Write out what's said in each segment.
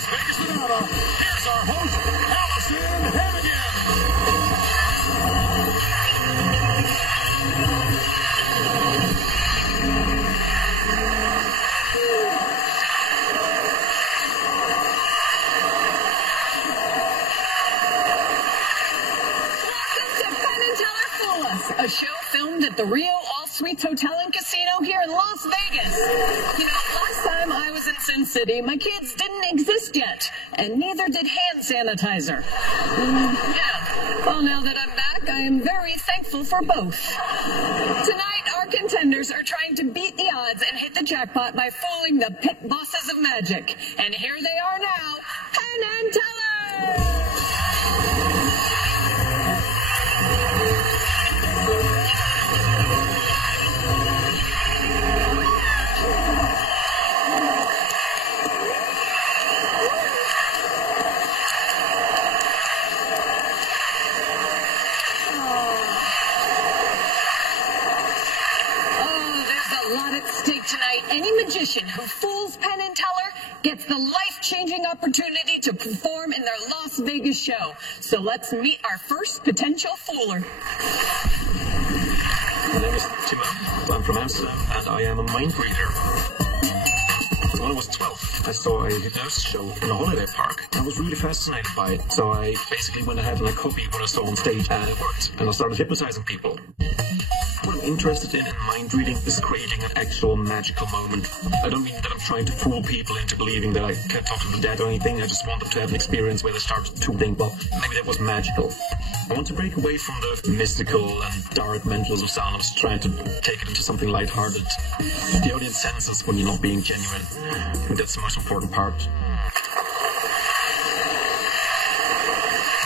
Las Vegas, Nevada, here's our host, Allison Hannigan. A show filmed at the Rio All Suites Hotel and Casino here in Las Vegas. You know, last time I was in Sin City, my kids didn't exist yet, and neither did hand sanitizer. Yeah. Well, now that I'm back, I am very thankful for both. Tonight, our contenders are trying to beat the odds and hit the jackpot by fooling the pit bosses of magic. And here they are now, Penn and Teller! Any magician who fools Penn and Teller gets the life-changing opportunity to perform in their Las Vegas show. So let's meet our first potential fooler. My name is Timon. I'm from Amsterdam, and I am a mind reader. When I was 12, I saw a hypnosis show in a holiday park. I was really fascinated by it, so I basically went ahead and I copied what I saw on stage, and it worked. And I started hypnotizing people. What I'm interested in mind reading is creating an actual magical moment. I don't mean that I'm trying to fool people into believing that I can talk to the dead or anything. I just want them to have an experience where they start to think, well, maybe that was magical. I want to break away from the mystical and dark mentalism sound. I'm just trying to take it into something lighthearted. The audience senses when you're not being genuine. I think that's the most important part.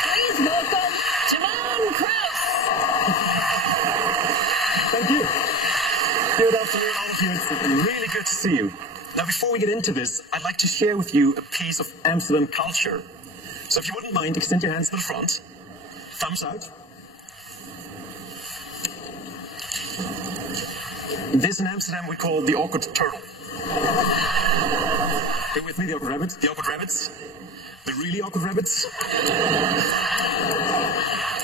Please welcome Timon Kraus. Thank you. Good afternoon, all of you. It's really good to see you. Now, before we get into this, I'd like to share with you a piece of Amsterdam culture. So if you wouldn't mind, extend your hands to the front. Thumbs out. This in Amsterdam we call the awkward turtle. Here with me, the awkward rabbit. The awkward rabbits. The really awkward rabbits.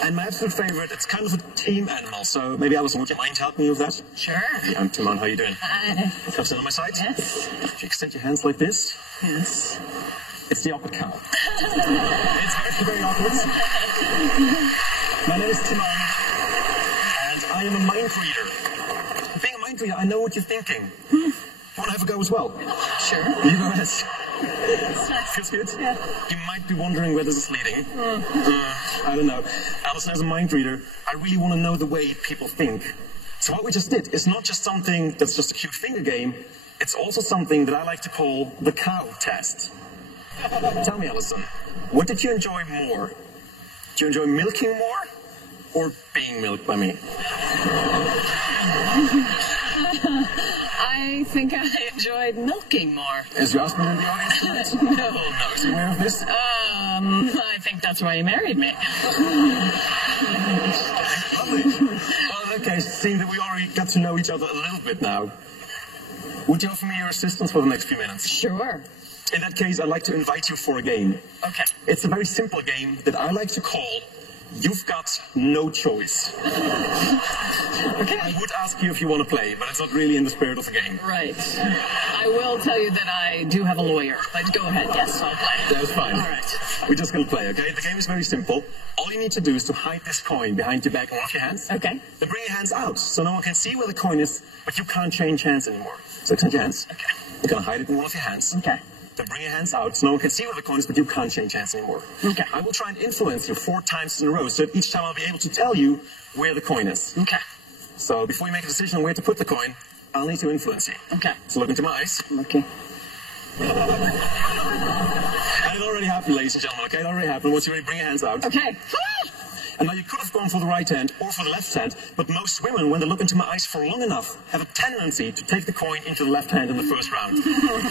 And my absolute favorite, it's kind of a team animal, so maybe Alison, would you mind helping me with that? Sure. Yeah, I'm Timon, how are you doing? Hi. Can I stand on my side? Yes. If you extend your hands like this. Yes. It's the awkward cow. It's very, very awkward. My name is Timon, and I am a mind reader. Being a mind reader, I know what you're thinking. You want to have a go as well? Sure. You go ahead. Nice. Feels good? Yeah. You might be wondering where this is leading. I don't know. Alison, as a mind reader, I really want to know the way people think. So what we just did is not just something that's just a cute finger game, it's also something that I like to call the cow test. Tell me, Alison, what did you enjoy more? Did you enjoy milking more or being milked by me? I think I enjoyed milking more. Is your husband in the audience tonight? No. Is he aware of this? I think that's why he married me. Lovely. Well, okay, seeing that we already got to know each other a little bit now, would you offer me your assistance for the next few minutes? Sure. In that case, I'd like to invite you for a game. Okay. It's a very simple game that I like to call You've Got No Choice. Okay. I would ask you if you want to play, but it's not really in the spirit of the game. Right. I will tell you that I do have a lawyer, but go ahead. Yes, I'll play. That's fine. All right. We're just going to play, okay? The game is very simple. All you need to do is to hide this coin behind your back and one of your hands. Okay. Then bring your hands out so no one can see where the coin is, but you can't change hands anymore. So extend your hands. Okay. You're going to hide it in one of your hands. Okay. Then bring your hands out so no one can see where the coin is, but you can't change hands anymore. Okay. I will try and influence you 4 times in a row, so that each time I'll be able to tell you where the coin is. Okay. So before you make a decision on where to put the coin, I'll need to influence you. Okay. So look into my eyes. Okay. And it already happened, ladies and gentlemen, okay? It already happened. Once you're ready, bring your hands out. Okay. And now you could have gone for the right hand or for the left hand, but most women, when they look into my eyes for long enough, have a tendency to take the coin into the left hand in the first round.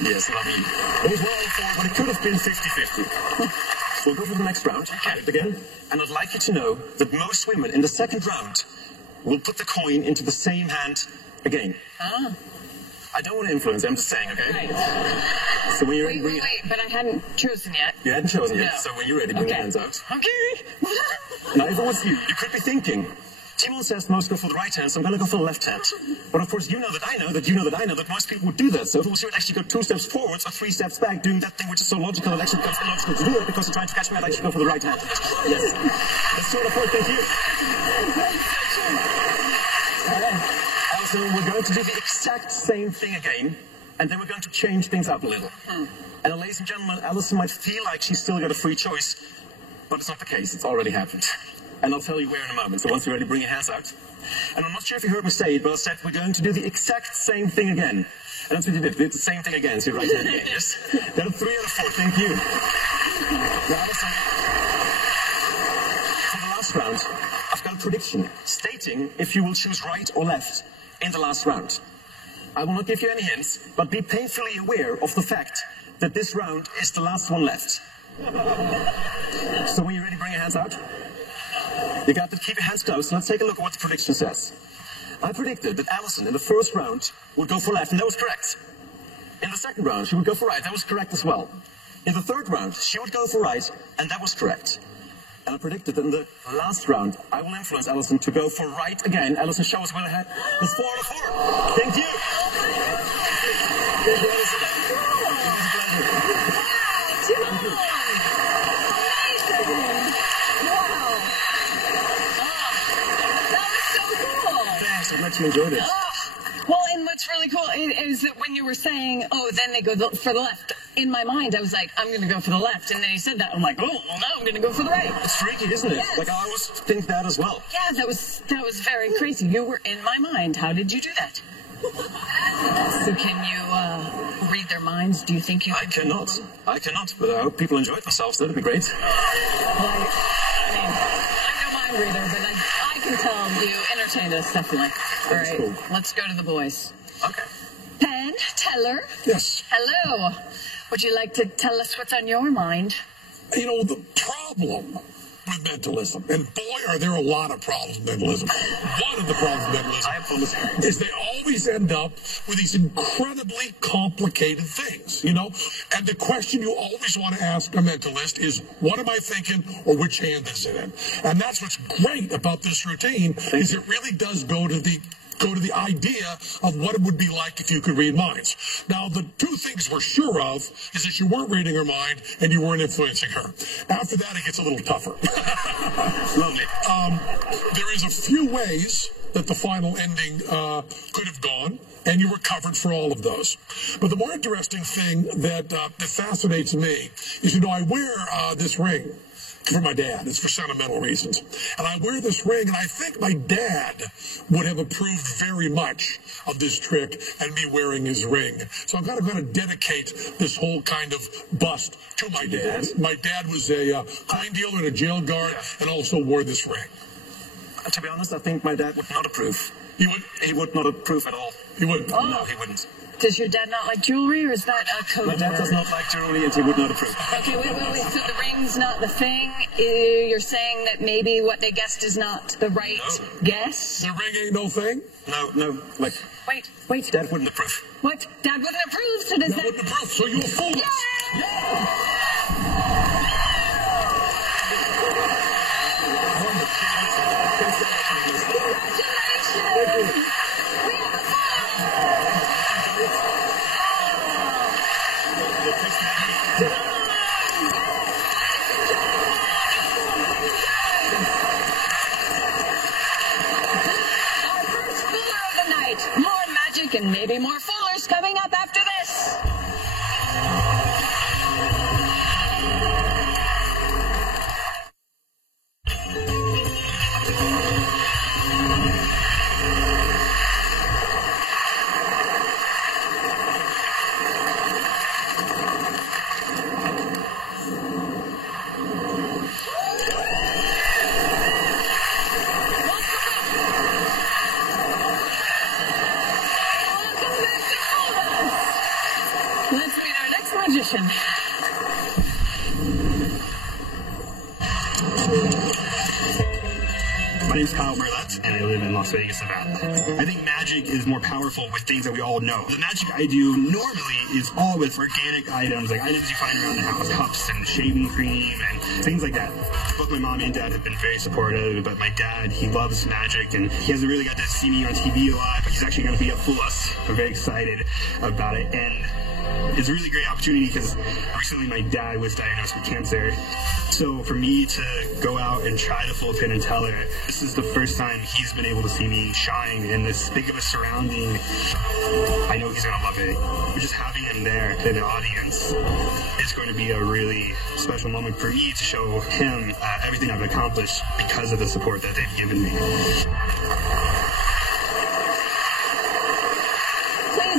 Yes, lovely. It was 1-4, but it could have been 50-50. We'll go for the next round. Okay. Again. And I'd like you to know that most women in the second round will put the coin into the same hand again. Ah. I don't want to influence you, I'm just saying, okay? Right. So when you're ready, Wait, but I hadn't chosen yet. You hadn't chosen yet, No. so when you're ready, bring your Okay. hands out. Okay. Now, if it was you, you could be thinking, Timon says most go for the right hand, so I'm going to go for the left hand. But of course, you know that I know that you know that I know that most people would do that. So if it was you, I'd actually go 2 steps forwards or 3 steps back, doing that thing which is so logical, it actually becomes illogical to do it because you're trying to catch me, I'd actually go for the right hand. Yes. That's sort of what, thank you. Also, we're going to do the exact same thing again, and then we're going to change things up a little. And ladies and gentlemen, Alison might feel like she's still got a free choice, but it's not the case. It's already happened. And I'll tell you where in a moment. So once you're ready, bring your hands out. And I'm not sure if you heard me say it, but I said we're going to do the exact same thing again. And that's what you did. We did the same thing again. So you're right hand again, yes? That are 3 out of 4. Thank you. Now, Alison, for the last round, I've got a prediction stating if you will choose right or left in the last round. I will not give you any hints, but be painfully aware of the fact that this round is the last one left. So when you're ready, bring your hands out. You got to keep your hands closed. Let's take a look at what the prediction says. I predicted that Alison in the first round would go for left, and that was correct. In the second round, she would go for right. That was correct as well. In the third round, she would go for right, and that was correct. And I predicted that in the last round, I will influence Alison to go for right again. Alison, show us where ahead. It's 4 out of 4. Thank you. Thank you, Alison. It was a pleasure. Wow, Timon! I'm glad you enjoyed it. Well, and what's really cool is that when you were saying, oh, then they go for the left, in my mind, I was like, I'm going to go for the left. And then you said that. I'm like, oh, well, now I'm going to go for the right. It's freaky, isn't it? Yes. Like, I always think that as well. Yeah, that was very crazy. You were in my mind. How did you do that? So can you read their minds? Do you think you can? I cannot, but I hope people enjoyed themselves. That'd be great. Well, I'm no mind reader, but I can tell you entertained us, definitely. All right, cool. Let's go to the boys. Okay. Penn, Teller. Yes. Hello. Would you like to tell us what's on your mind? You know, the problem with mentalism, and boy, are there a lot of problems with mentalism. One of the problems with mentalism, I promise, is they always end up with these incredibly complicated things, you know? And the question you always want to ask a mentalist is, what am I thinking, or which hand is it in? And that's what's great about this routine, is it really does go to the idea of what it would be like if you could read minds. Now, the 2 things we're sure of is that you weren't reading her mind and you weren't influencing her. After that, it gets a little tougher. Lovely. There is a few ways that the final ending could have gone, and you were covered for all of those. But the more interesting thing that fascinates me is, you know, I wear this ring for my dad. It's for sentimental reasons. And I wear this ring, and I think my dad would have approved very much of this trick and me wearing his ring. So I'm kind of going to dedicate this whole kind of bust to my dad. My dad was a coin dealer and a jail guard, and also wore this ring. To be honest, I think my dad would not approve. He would not approve at all. He wouldn't? Oh. No, he wouldn't. Does your dad not like jewelry, or is that a code My dad word? does not like jewelry, and he would not approve. Okay, wait. So the ring's not the thing? You're saying that maybe what they guessed is not the right guess? The ring ain't no thing? No, like, Wait. Dad wouldn't approve. What? Dad wouldn't approve, so does That wouldn't approve, so you fooled us. Congratulations! Our first fooler of the night. More magic and maybe more foolers coming up after this. Let's meet our next magician. My name's Kyle Burlett, and I live in Las Vegas, Nevada. I think magic is more powerful with things that we all know. The magic I do normally is all with organic items, like items you find around the house, cups and shaving cream and things like that. Both my mom and dad have been very supportive, but my dad, he loves magic, and he hasn't really got to see me on TV a lot, but he's actually going to be up full us. I'm very excited about it, and it's a really great opportunity because recently my dad was diagnosed with cancer. So for me to go out and try to full Penn and Teller, this is the first time he's been able to see me shine in this big of a surrounding. I know he's going to love it. But just having him there in the audience is going to be a really special moment for me to show him everything I've accomplished because of the support that they've given me. Please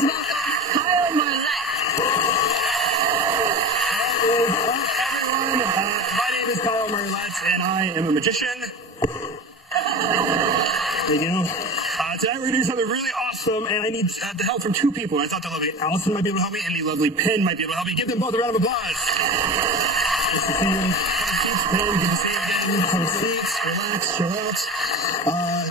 welcome Kyle Marlette. Everyone, my name is Kyle Marlette, and I am a magician. Thank you. Today we're going to do something really awesome, and I need the help from two people. I thought the lovely Allison might be able to help me, and the lovely Penn might be able to help me. Give them both a round of applause. Nice to see you. Have a seat, Penn. Good to see you again. Have a seat. Relax. Chill out.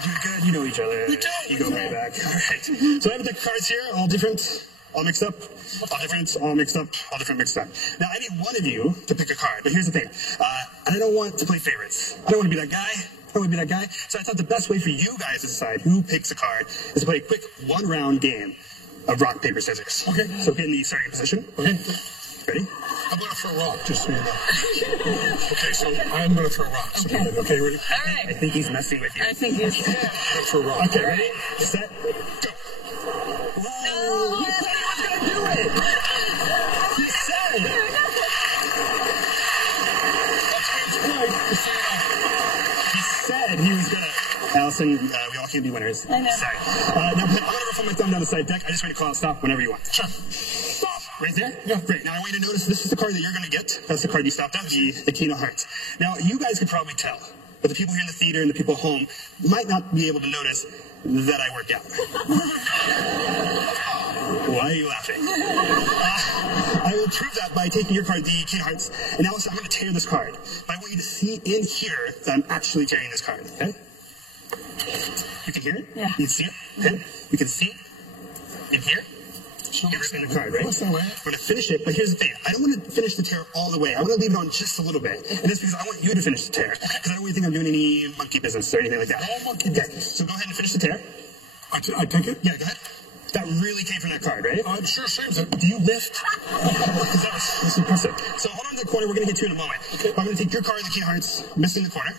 You're good. You know each other. We do. You go way back. All right. So I have the cards here, all different. All mixed up, all different, all mixed up, all different mixed up. Now, I need one of you to pick a card, but here's the thing. I don't want to play favorites. I don't want to be that guy. I don't want to be that guy. So I thought the best way for you guys to decide who picks a card is to play a quick one-round game of rock, paper, scissors. Okay. So get in the starting position. Okay. Ready? I'm going to throw rocks, just so you know. Okay, so I'm going to throw rocks. Okay. Okay, ready? All I right. think he's messing with you. I think he's... I'm going to throw rocks. Okay, ready? Set, Go. whoa! You said he was going to do it! He said! That's good. Just so you know. He said he was gonna. Allison, we all can't be winners. I know. Sorry. Now, Penn, I'm gonna roll my thumb down the side deck. I just want to call out stop whenever you want. Sure. Stop! Right there? Yeah. Great. Now I want you to notice this is the card that you're gonna get. That's the card you stopped at, the King of Hearts. Now, you guys could probably tell, but the people here in the theater and the people at home might not be able to notice that I work out. Why are you laughing? I will prove that by taking your card, the King of Hearts, and now I'm going to tear this card. But I want you to see in here that I'm actually tearing this card, okay? You can hear it? Yeah. You can see it? Pen? You can see it? In here? You're ripping the card, right? What's that way? I'm going to finish it, but here's the thing. I don't want to finish the tear all the way. I want to leave it on just a little bit. And that's because I want you to finish the tear. Because I don't really think I'm doing any monkey business or anything like that. No monkey Okay, business. so go ahead and finish the tear. I take it? Yeah, go ahead. That really came from that card, right? It sure seems it. Do you lift? Because that's impressive. So hold on to the corner. We're going to get to it in a moment. Okay. I'm going to take your card, the King of Hearts, missing the corner.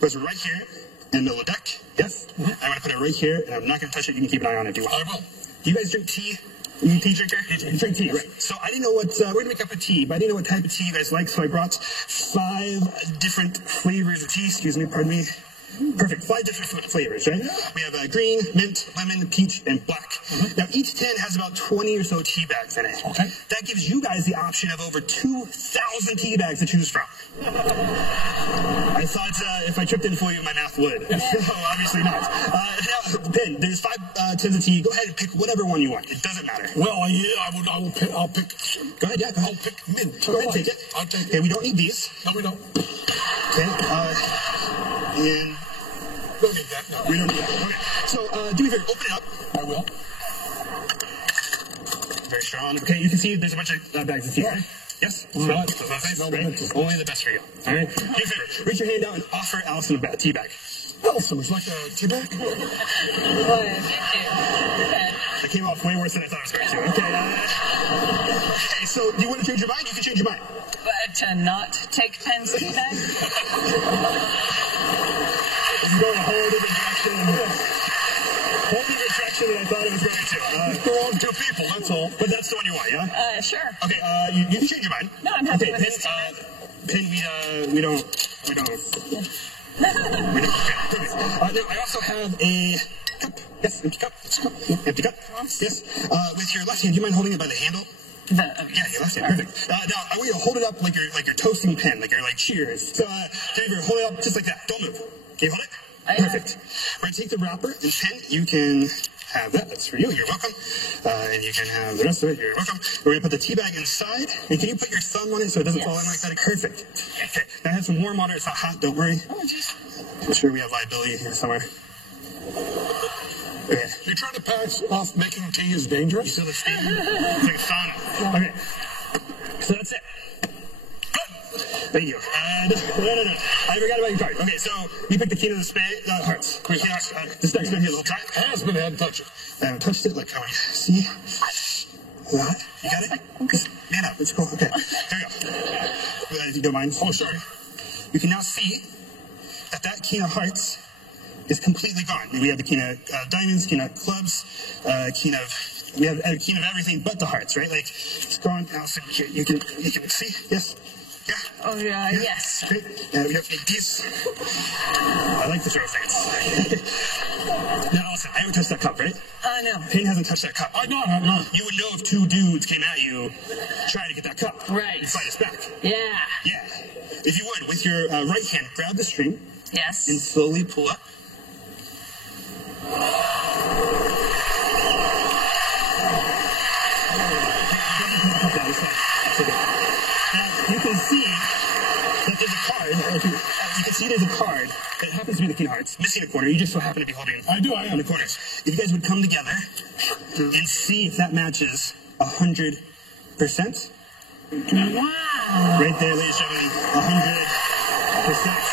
Goes right here in the middle of the deck. Yes? I'm going to put it right here, and I'm not going to touch it. You can keep an eye on it if you want. I will. Do you guys drink tea? Are you a tea drinker? You drink tea, right. So I didn't know what, we're going to make up a tea, but I didn't know what type of tea you guys like, so I brought 5 different flavors of tea. Excuse me, pardon me. Perfect. 5 different flavors, right? We have green, mint, lemon, peach, and black. Now, each tin has about 20 or so tea bags in it. Okay. That gives you guys the option of over 2,000 tea bags to choose from. I thought if I tripped in for you, my math would. So, obviously not. Now, Ben, there's 5 tins of tea. Go ahead and pick whatever one you want. It doesn't matter. Well, yeah, I'll pick. Go ahead, yeah. Go I'll ahead. pick mint. Go ahead, take it. I'll take Okay, it. we don't need these. No, we don't. Okay. And Don't need that. No. we don't need that. Okay. So, do me a favor. Open it up. I will. Very strong. Okay, you can see there's a bunch of bags of tea, right? Yes? Smell it. Does that taste Smell great? it. Only the best for you. All right? Do me a favor. Reach your hand out and offer Allison a tea bag. Awesome. It's like a tea bag. Boy, thank you. That came off way worse than I thought it was going to. Okay, so do you want to change your mind? You can change your mind. But to not take Penn's tea bag? This is going a whole different direction. Whole different direction than I thought it was going to. The wrong 2 people, that's all. But that's the one you want, yeah? Sure. Okay, you can change your mind. No, I'm happy okay, with this tea bag. Penn, we don't. Okay, perfect. Now, I also have a cup. Yes, empty cup. Empty cup. Yes. With your left hand, do you mind holding it by the handle? Yeah, your left hand. Perfect. Now, I want you to hold it up like you're toasting pen, like you're like cheers. So, David, hold it up just like that. Don't move. Can you hold it? Perfect. We're gonna take the wrapper and pen. You can have that. That's for you. You're welcome. And you can have the rest of it. You're welcome. We're gonna put the tea bag inside. And can you put your thumb on it so it doesn't fall in like that? Perfect. Okay. Now I have some warm water. It's not hot. Don't worry. Oh, jeez. I'm sure we have liability here somewhere. Okay. You trying to pass off making tea is dangerous? So the steam, it's like a sauna. Okay. So that's it. Good. Thank you. And no. I forgot about your card. Okay, so you picked the king of the spade, hearts. King of hearts. This deck's been here the whole time. Husband hadn't touched it. I haven't touched it. Look, how many? See? You got it? You got it? Okay. Man up. Let's go. Okay. Here we go. If you don't mind. Oh, sorry. You can now see that king of hearts is completely gone. We have the king of diamonds, king of clubs, we have a king of everything but the hearts, right? Like, it's gone. Allison, you can see? Yes? Yeah? Oh, yeah, yes. Great. We have these. I like the throw things. Now, Allison, I haven't touched that cup, right? No. Payne hasn't touched that cup. I'm not. You would know if two dudes came at you trying to get that cup. Right. And fight us back. Yeah. Yeah. If you would, with your right hand, grab the string Yes. and slowly pull up. Now, you can see that there's a card. You can see there's a card that happens to be the king of hearts, missing a corner. You just so happen to be holding I am. the corners. If you guys would come together and see if that matches 100%. Wow. Right there, ladies and gentlemen, 100%.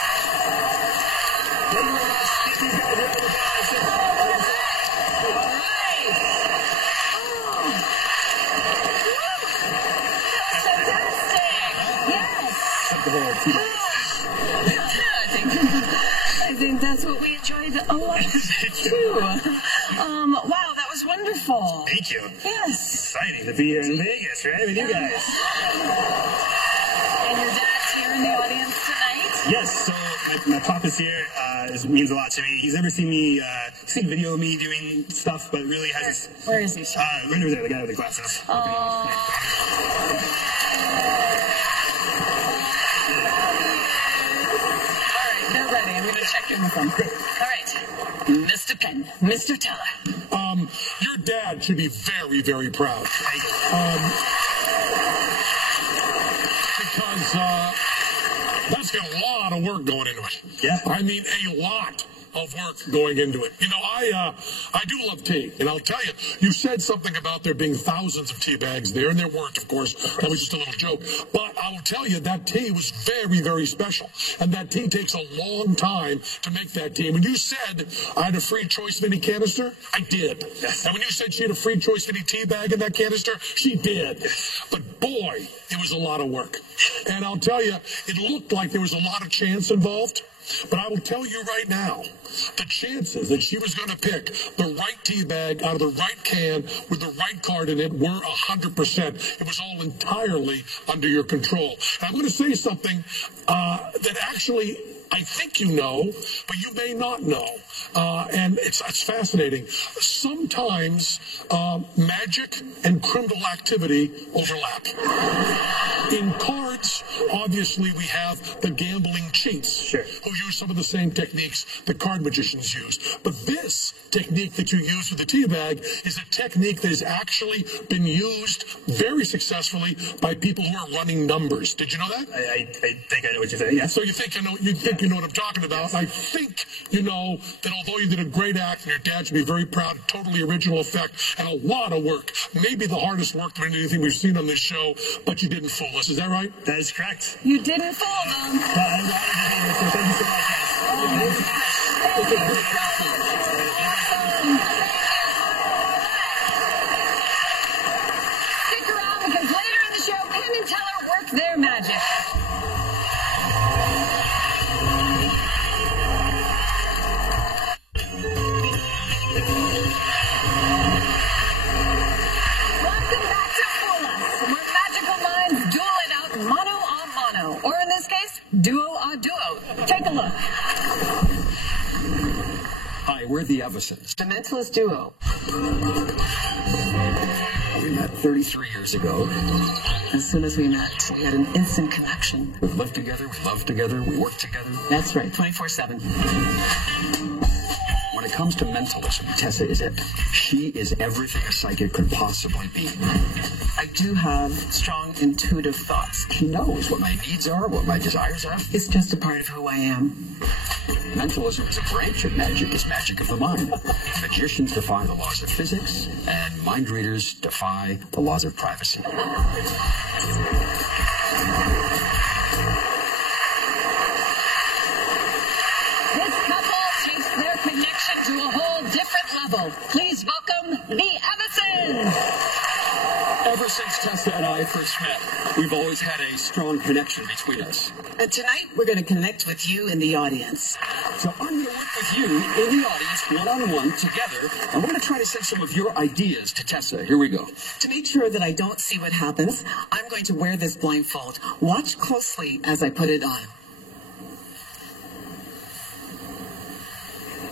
I think that's what we enjoyed a lot too. Wow, that was wonderful. Thank you. Yes. Exciting to be here in Vegas, right, with you guys. And your dad's here in the audience tonight? Yes, so my pop is here. It means a lot to me. He's never seen me, seen video of me doing stuff, but really has. Where is he, sir? Right over there, the guy with the glasses. They're ready. I'm going to check in with them. All right. Mr. Penn, Mr. Teller. Your dad should be very, very proud. Because that's got a lot of work going into it. Yeah. I mean, a lot of work going into it. You know, I do love tea, and I'll tell you, you said something about there being thousands of tea bags there, and there weren't, of course. That was just a little joke. But I will tell you, that tea was very, very special, and that tea takes a long time to make that tea. When you said I had a free choice of any canister, I did. Yes. And when you said she had a free choice of any tea bag in that canister, she did. But boy, it was a lot of work. And I'll tell you, it looked like there was a lot of chance involved. But I will tell you right now, the chances that she was going to pick the right tea bag out of the right can with the right card in it were 100%. It was all entirely under your control. And I'm going to say something that actually I think you know, but you may not know. And it's fascinating. Sometimes magic and criminal activity overlap. In cards, obviously, we have the gambling cheats who use some of the same techniques the card magicians use. But this technique that you use with the tea bag is a technique that has actually been used very successfully by people who are running numbers. Did you know that? I think I know what you're saying, yes. So you think you know what I'm talking about. I think you know that although you did a great act and your dad should be very proud, totally original effect, and a lot of work, maybe the hardest work than anything we've seen on this show, but you didn't fool us. Is that right? That is correct. You didn't fool them. I'm honored to be here, so thank you so much, Stick around because later in the show, Penn and Teller work their magic. Welcome back to Fool Us, where magical minds duel it out mano a mano, or in this case, duo a duo. Take a look. Hi, we're the Eversons. The Mentalist Duo. We met 33 years ago. As soon as we met, we had an instant connection. We've lived together, we love together, we work together. That's right, 24/7. when it comes to mentalism, Tessa is it. She is everything a psychic could possibly be. I do have strong intuitive thoughts. She knows what my needs are, what my desires are. It's just a part of who I am. Mentalism is a branch of magic, is magic of the mind. Magicians defy the laws of physics, and mind readers defy the laws of privacy. This couple takes their connection to a whole different level. Please welcome the Eversons. Ever since Tessa and I first met, we've always had a strong connection between us. And tonight, we're going to connect with you in the audience. So I'm going to work with you in the audience, one-on-one, together, and we're going to try to send some of your ideas to Tessa. Here we go. To make sure that I don't see what happens, I'm going to wear this blindfold. Watch closely as I put it on.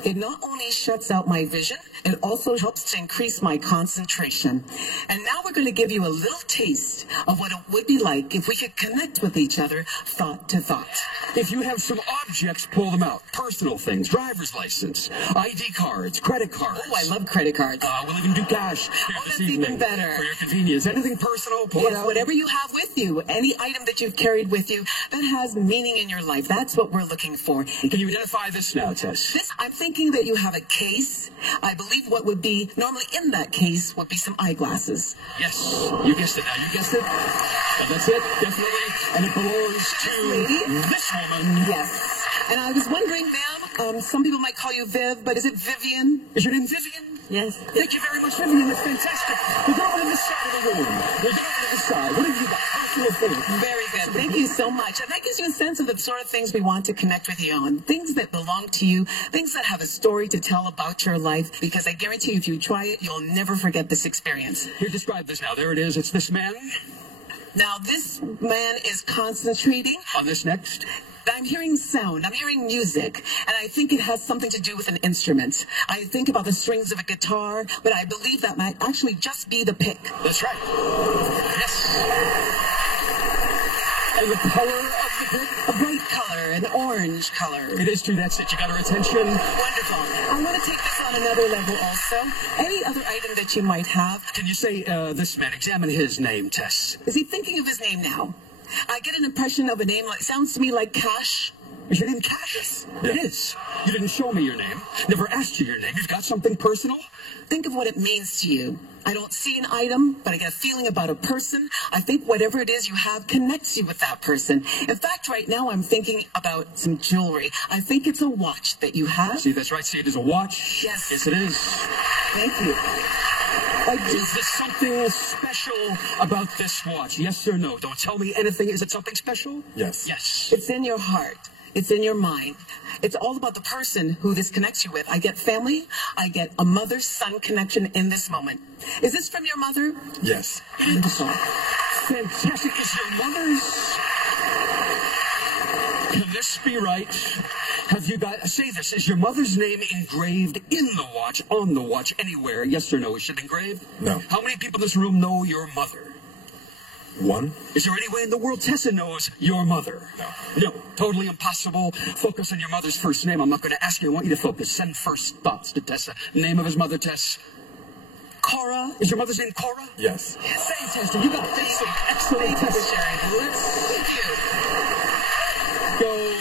It not only shuts out my vision, it also helps to increase my concentration. And now we're going to give you a little taste of what it would be like if we could connect with each other thought to thought. If you have some objects, pull them out. Personal things, driver's license, ID cards, credit cards. Oh, I love credit cards. We'll even do cash here Oh, this that's evening. even better. For your convenience. Anything personal, pull it out. Whatever you have with you, any item that you've carried with you that has meaning in your life, that's what we're looking for. Can you identify this now, Tess? I'm thinking that you have a case. I believe what would be normally in that case would be some eyeglasses. Yes, you guessed it now. You guessed it. That's it, definitely. And it belongs to this woman. Yes. And I was wondering, ma'am, some people might call you Viv, but is it Vivian? Is your name Vivian? Yes. Thank you very much, Vivian. That's fantastic. We'll go over to this side of the room. We'll go over to this side. What have you got? Personal things. Very good. Thank you so much. And that gives you a sense of the sort of things we want to connect with you on. Things that belong to you, things that have a story to tell about your life, because I guarantee you if you try it, you'll never forget this experience. Here, describe this now. There it is. It's this man. Now, this man is concentrating. On this next. I'm hearing sound, I'm hearing music, and I think it has something to do with an instrument. I think about the strings of a guitar, but I believe that might actually just be the pick. That's right. Yes. And the color of the pick? A bright color, an orange color. It is true. That's it. You got our attention. Wonderful. I want to take this on another level also. Any other item that you might have? Can you say this man? Examine his name, Tess. Is he thinking of his name now? I get an impression of a name like, sounds to me like Cash. Is your name Cash? It is. You didn't show me your name. Never asked you your name. You've got something personal? Think of what it means to you. I don't see an item, but I get a feeling about a person. I think whatever it is you have connects you with that person. In fact, right now I'm thinking about some jewelry. I think it's a watch that you have. See, that's right. See, it is a watch. Yes. Yes, it is. Thank you. Is there something special about this watch? Yes or no? Don't tell me anything. Is it something special? Yes. Yes. It's in your heart. It's in your mind. It's all about the person who this connects you with. I get family. I get a mother-son connection in this moment. Is this from your mother? Yes. Wonderful. Fantastic. Is your mother's... Can this be right? Have you got... Say this. Is your mother's name engraved in the watch, on the watch, anywhere? Yes or no? Is it engraved? No. How many people in this room know your mother? One. Is there any way in the world Tessa knows your mother? No. No. Totally impossible. Focus on your mother's first name. I'm not going to ask you. I want you to focus. Send first thoughts to Tessa. Name of his mother, Tess. Cora. Is your mother's name Cora? Yes. Fantastic. You got this. Excellent, Tessa. Let's go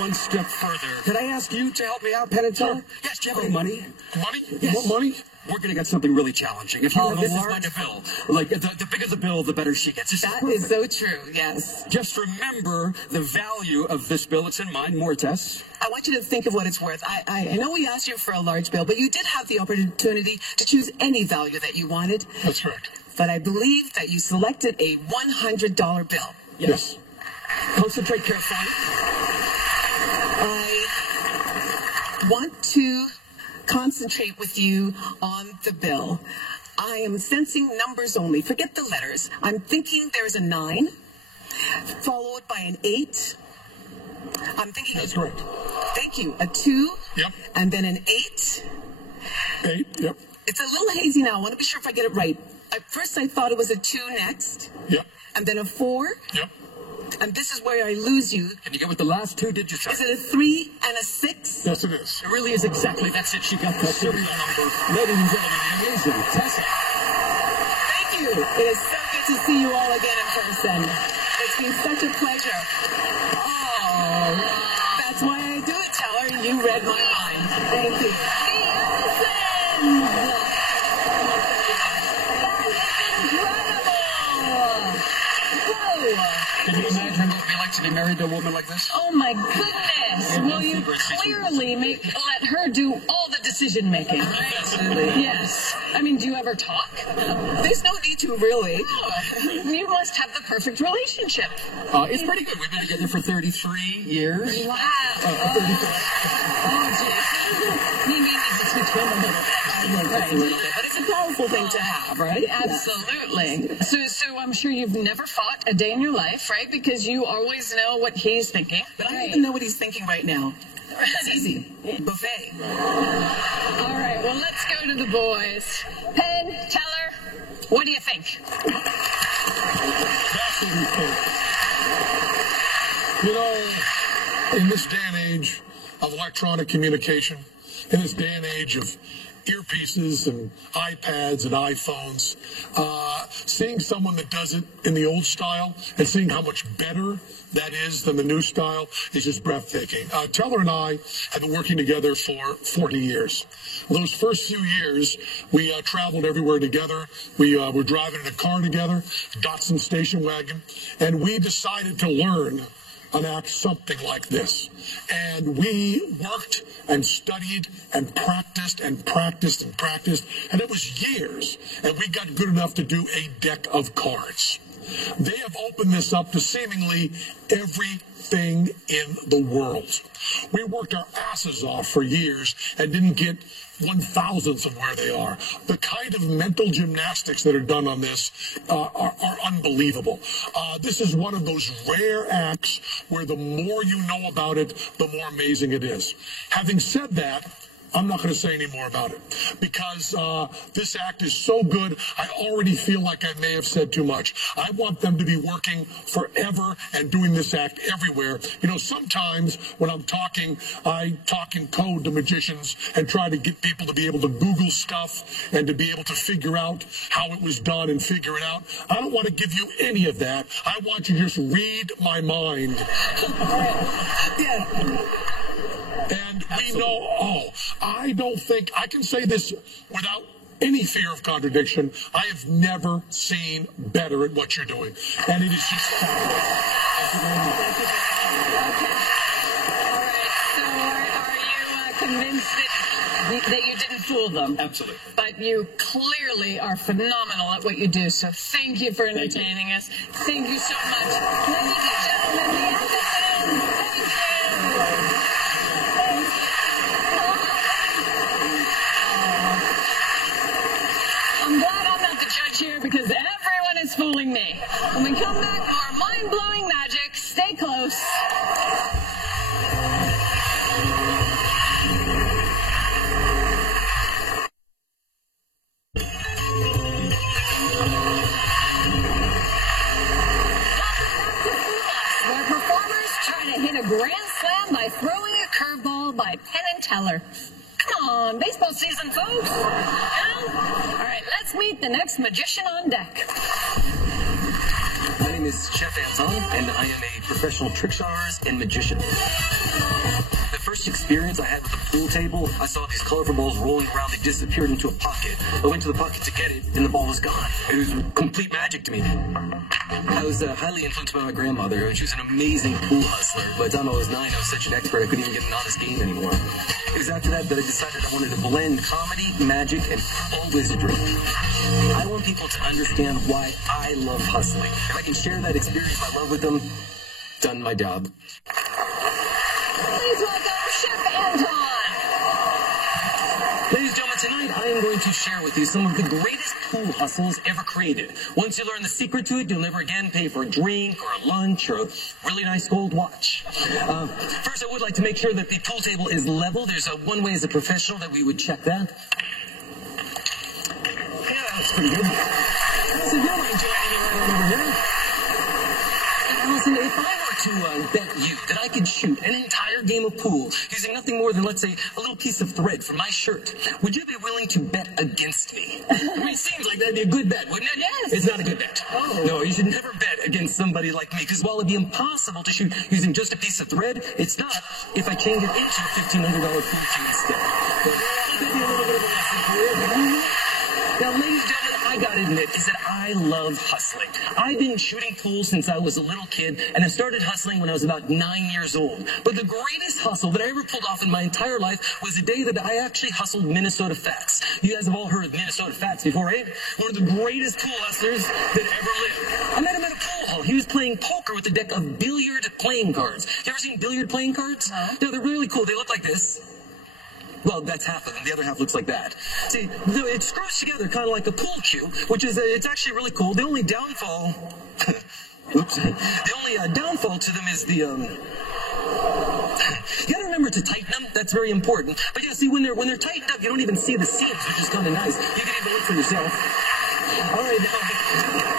one step further. Could I ask you to help me out, Penn and Teller? Yes, do you have any money? Money? Yes. You want money? We're going to get something really challenging. If you have a this is large wonderful. bill, like the bigger the bill, the better she gets. That is so true, yes. Just remember the value of this bill. It's in mine. More, Tess. I want you to think of what it's worth. I know we asked you for a large bill, but you did have the opportunity to choose any value that you wanted. That's correct. But I believe that you selected a $100 bill. Yes. Concentrate carefully. I want to concentrate with you on the bill. I am sensing numbers only. Forget the letters. I'm thinking there's a 9, followed by an 8. I'm thinking... That's correct. Thank you. A 2. Yep. And then an 8. 8. Yep. It's a little hazy now. I want to be sure if I get it right. At first, I thought it was a 2 next. Yep. And then a 4. Yep. And this is where I lose you. Can you get with the last two digits? Is it a 3 and a 6? Yes, it is. It really is exactly. That's it. She got the serial number. Ladies and gentlemen, the amazing Tessa. Thank you. It is so good to see you all again in person. It's been such a pleasure. Oh, that's why I do it, Teller. You read my mind. Thank you. Can you imagine what it would be like to be married to a woman like this? Oh my goodness! Will you clearly let her do all the decision making? Absolutely. Yes. I mean, do you ever talk? There's no need to, really. You must have the perfect relationship. It's pretty good. We've been together for 33 years. Wow. 34. Oh, geez. You need to teach him a little bit. Right. But it's a powerful thing to have, right? Absolutely. So I'm sure you've never fought a day in your life, right? Because you always know what he's thinking. But I don't even know what he's thinking right now. It's easy. Buffet. All right, well, let's go to the boys. Penn, Teller, what do you think? That's what we think. You know, in this day and age of electronic communication, in this day and age of earpieces and iPads and iPhones, seeing someone that does it in the old style and seeing how much better that is than the new style is just breathtaking. Teller and I have been working together for 40 years. Those first few years, we traveled everywhere together. We were driving in a car together, Datsun station wagon, and we decided to learn an act something like this. And we worked and studied and practiced and practiced and practiced, and it was years, and we got good enough to do a deck of cards. They have opened this up to seemingly everything in the world. We worked our asses off for years and didn't get 1/1000th of where they are. The kind of mental gymnastics that are done on this are unbelievable. This is one of those rare acts where the more you know about it, the more amazing it is. Having said that, I'm not going to say any more about it because this act is so good, I already feel like I may have said too much. I want them to be working forever and doing this act everywhere. You know, sometimes when I'm talking, I talk in code to magicians and try to get people to be able to Google stuff and to be able to figure out how it was done and figure it out. I don't want to give you any of that. I want you to just read my mind. Yeah. And we know, I don't think, I can say this without any fear of contradiction, I have never seen better at what you're doing. And it is just fabulous. Okay. All right, so are you convinced that you didn't fool them? Absolutely. But you clearly are phenomenal at what you do, so thank you for entertaining us. Thank you so much. Ladies and gentlemen, the episode. Thank you. I'm glad I'm not the judge here because everyone is fooling me. When we come back, more mind-blowing magic. Stay close. Where performers try to hit a grand slam by throwing a curveball by Penn and Teller. Come on, baseball season, folks. All right, let's meet the next magician on deck. My name is Chef Anton, and I am a professional trickshot artist and magician. The first experience I had with the pool table, I saw these colorful balls rolling around. They disappeared into a pocket. I went to the pocket to get it, and the ball was gone. It was complete magic to me. I was highly influenced by my grandmother. She was an amazing pool hustler. By the time I was 9, I was such an expert, I couldn't even get an honest game anymore. It was after that I decided I wanted to blend comedy, magic, and full wizardry. I want people to understand why I love hustling. If I can share that experience, my love with them, done my job. Please welcome Chef Anton. Ladies and gentlemen, tonight I am going to share with you some of the greatest pool hustles ever created. Once you learn the secret to it, you'll never again pay for a drink or a lunch or a really nice gold watch. First, I would like to make sure that the pool table is level. There's one way as a professional that we would check that. Yeah, that's pretty good. Allison, you don't mind joining me right on over here. Allison, if I to bet you that I could shoot an entire game of pool using nothing more than, let's say, a little piece of thread from my shirt, would you be willing to bet against me? I mean, it seems like that'd be a good bet, wouldn't it? Yes. It's not a good bet. Oh. No, you should never bet against somebody like me, because while it'd be impossible to shoot using just a piece of thread, it's not if I change it into a $1,500 pool cue instead. But I'll give you a little bit of a lesson for you. Now, ladies and gentlemen, I gotta admit is that I love hustling. I've been shooting pool since I was a little kid, and I started hustling when I was about 9 years old. But the greatest hustle that I ever pulled off in my entire life was the day that I actually hustled Minnesota Fats. You guys have all heard of Minnesota Fats before, right? One of the greatest pool hustlers that ever lived. I met him at a pool hall. He was playing poker with a deck of billiard playing cards. You ever seen billiard playing cards? No, they're really cool. They look like this. Well, that's half of them. The other half looks like that. See, it screws together kind of like a pool cue, which is, it's actually really cool. The only downfall, oops, the only downfall to them is the, you gotta remember to tighten them. That's very important. But yeah, see, when they're tightened up, you don't even see the seams, which is kind of nice. You can even look for yourself. All right, now,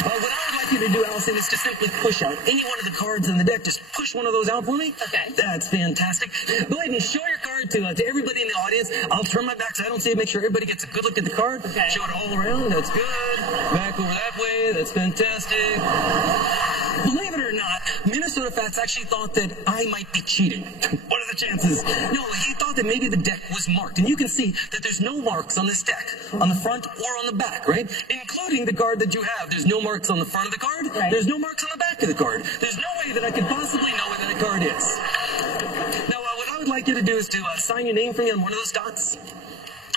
what I would like you to do, Allison, is to simply push out any one of the cards in the deck. Just push one of those out for me. Okay. That's fantastic. Go ahead and show your card to everybody in the audience. I'll turn my back so I don't see it. Make sure everybody gets a good look at the card. Okay. Show it all around. That's good. Back over that way. That's fantastic. Believe it or not, Minnesota Fats actually thought that I might be cheating. What are the chances? No, he thought that maybe the deck was marked. And you can see that there's no marks on this deck, on the front or on the back, right? Including the card that you have. There's no marks on the front of the card. Right. There's no marks on the back of the card. There's no way that I could possibly know where that card is. Now, what I would like you to do is to sign your name for me on one of those dots.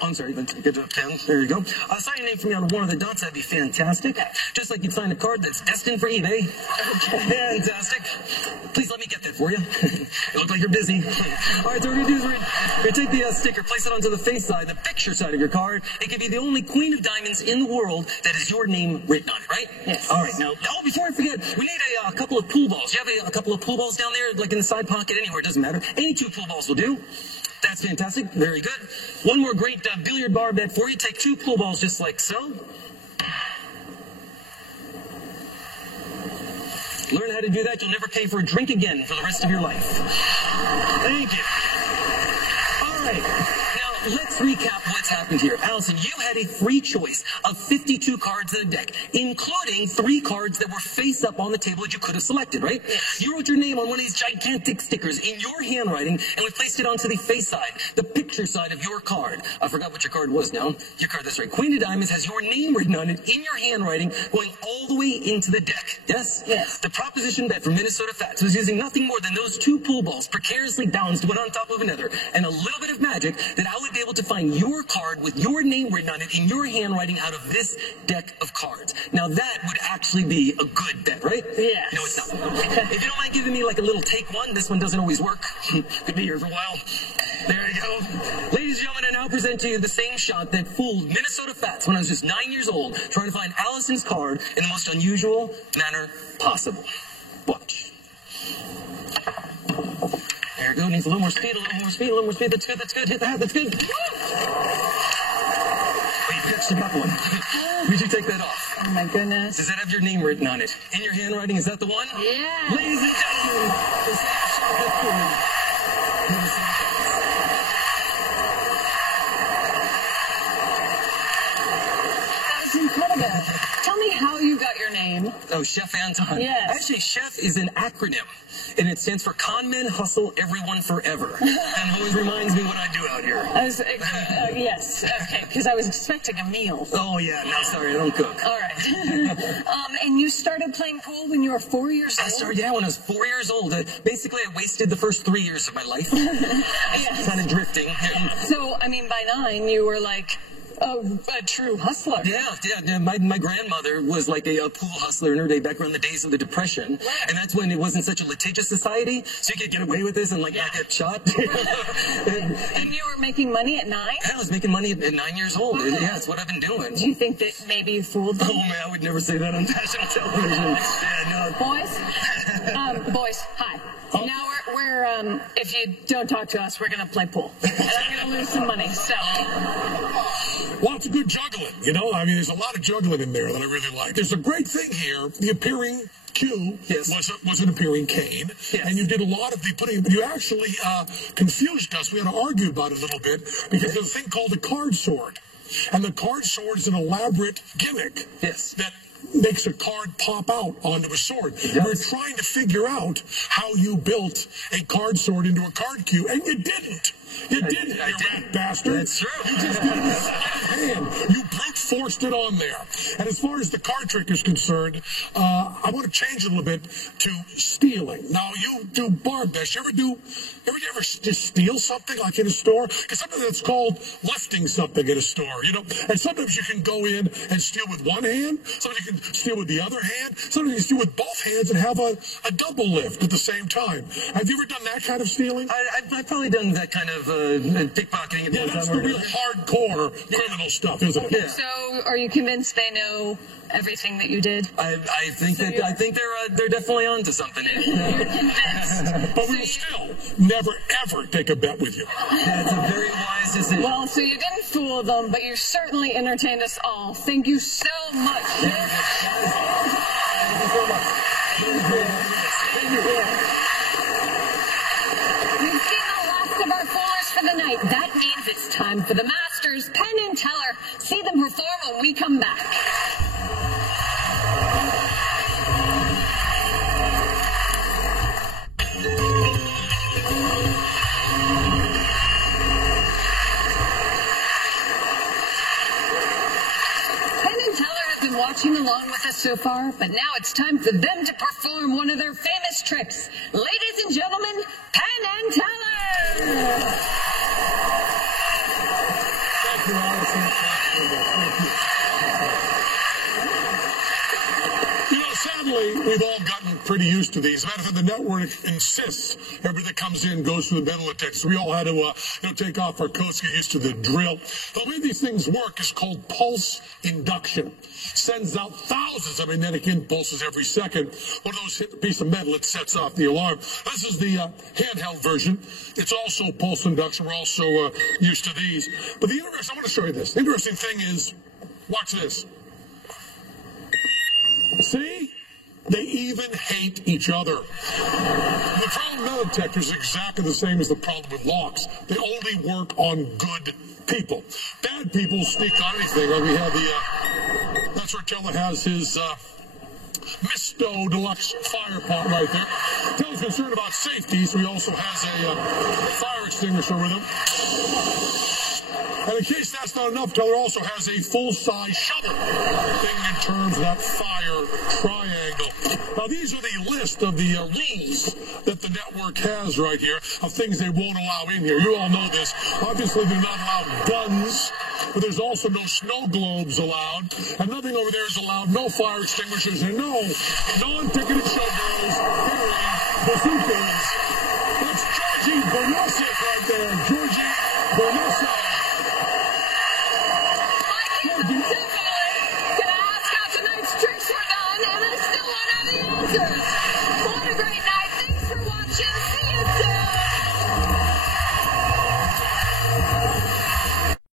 Oh, I'm sorry, let's get a pen. There you go. Sign your name for me on one of the dots. That'd be fantastic. Just like you'd sign a card that's destined for eBay. Fantastic. Please let me get that for you. You look like you're busy. All right, so what we're going to do is we're going to take the sticker, place it onto the face side, the picture side of your card. It can be the only queen of diamonds in the world that has your name written on it, right? Yes. All right, now, before I forget, we need a couple of pool balls. You have a couple of pool balls down there, like in the side pocket, anywhere, it doesn't matter. Any 2 pool balls will do. That's fantastic. Very good. One more great billiard bar bet for you. Take 2 pool balls just like so. Learn how to do that. You'll never pay for a drink again for the rest of your life. Thank you. All right. Now, let's recap what's happened here. Allison, you had a free choice of 52 cards in the deck, including 3 cards that were face up on the table that you could have selected, right? You wrote your name on one of these gigantic stickers in your handwriting, and we placed it onto the face side, the picture side of your card. I forgot what your card was now. Your card, that's right. Queen of Diamonds has your name written on it in your handwriting, going all the way into the deck. Yes? Yes. The proposition bet from Minnesota Fats was using nothing more than those 2 pool balls, precariously balanced one on top of another, and a little bit of magic that I would be able to find your card with your name written on it in your handwriting out of this deck of cards. Now that would actually be a good bet, right? Yes. No, it's not. If you don't mind giving me like a little take one, this one doesn't always work. Could be here for a while. There you go. Ladies and gentlemen, I now present to you the same shot that fooled Minnesota Fats when I was just 9 years old, trying to find Allison's card in the most unusual manner possible. Watch. There you go. Needs a little more speed, a little more speed, a little more speed. That's good, that's good. Hit the hat, that's good. Wait, you actually got one. Would you take that off? Oh my goodness. Does that have your name written on it? In your handwriting, is that the one? Yeah. Ladies and gentlemen, the snapshot of the queen. That's incredible. Tell me how you got your name. Oh, Chef Anton. Yes. Actually, Chef is an acronym, and it stands for Con Men Hustle Everyone Forever. And always reminds me what I do out here. I was, yes, okay, because I was expecting a meal. Oh, yeah, no, sorry, I don't cook. All right. And you started playing pool when you were 4 years old? I started, yeah, when I was 4 years old. Basically, I wasted the first 3 years of my life. Yes. Kind of drifting. So, I mean, by 9, you were like a true hustler. Yeah. My grandmother was like a pool hustler in her day, back around the days of the Depression. Right. And that's when it wasn't such a litigious society, so you could get away with this and, like, not get shot. And you were making money at 9? I was making money at 9 years old. Wow. Yeah, that's what I've been doing. Do you think that maybe you fooled them? Oh, man, I would never say that on national television. Yeah, no. Boys, hi. Now we're if you don't talk to us, we're going to play pool. And I'm going to lose some money, so... Lots of good juggling, you know? I mean, there's a lot of juggling in there that I really like. There's a great thing here. The appearing Q was an appearing Kane, and you did a lot of the putting, but you actually confused us. We had to argue about it a little bit because there's a thing called the card sword. And the card sword is an elaborate gimmick that makes a card pop out onto a sword. We're trying to figure out how you built a card sword into a card cue, and you didn't. You didn't, you rat bastard. That's true. You just did it with sleight of hand. You brute forced it on there. And as far as the card trick is concerned, I want to change it a little bit to stealing. Now, you do Barb Dash. You ever just steal something like in a store? Because sometimes that's called lifting something in a store, you know? And sometimes you can go in and steal with one hand. Sometimes you can steal with the other hand. Sometimes you can steal with both hands and have a double lift at the same time. Have you ever done that kind of stealing? I've probably done that kind of pickpocketing. Yeah, that's the real hardcore criminal stuff, isn't it? Yeah. So, are you convinced they know everything that you did? I think they're definitely onto something. You're convinced. But we will still never ever take a bet with you. That's a very wise decision. Well, so you didn't fool them, but you certainly entertained us all. Thank you so much. Thank you so much. Thank you. We've seen the last of our foolers for the night. That means it's time for the Masters, Penn and Teller. See them perform when we come back. Watching along with us so far, but now it's time for them to perform one of their famous tricks. Ladies and gentlemen, Penn and Teller! Thank you, Allison. Thank you. You know, sadly, we've all gotten pretty used to these. As a matter of fact, the network insists everybody that comes in goes through the metal detectors. We all had to take off our coats, get used to the drill. The way these things work is called pulse induction. Sends out thousands of magnetic impulses every second. One of those hit the piece of metal, it sets off the alarm. This is the handheld version. It's also pulse induction. We're also used to these. But I want to show you this. The interesting thing is, watch this. See? They even hate each other. The problem with metal detectors is exactly the same as the problem with locks. They only work on good people. Bad people sneak on anything. Like we have that's where Teller has his Misto Deluxe fire pot right there. Teller's concerned about safety, so he also has a fire extinguisher with him. And in case that's not enough, Teller also has a full-size shovel thing in terms of that fire triangle. Now, these are the list of the rules that the network has right here of things they won't allow in here. You all know this. Obviously, they're not allowed guns, but there's also no snow globes allowed. And nothing over there is allowed. No fire extinguishers and no non-ticketed showgirls, heroin, bazookas. That's Georgie Bernosic right there. Georgie Bernosic.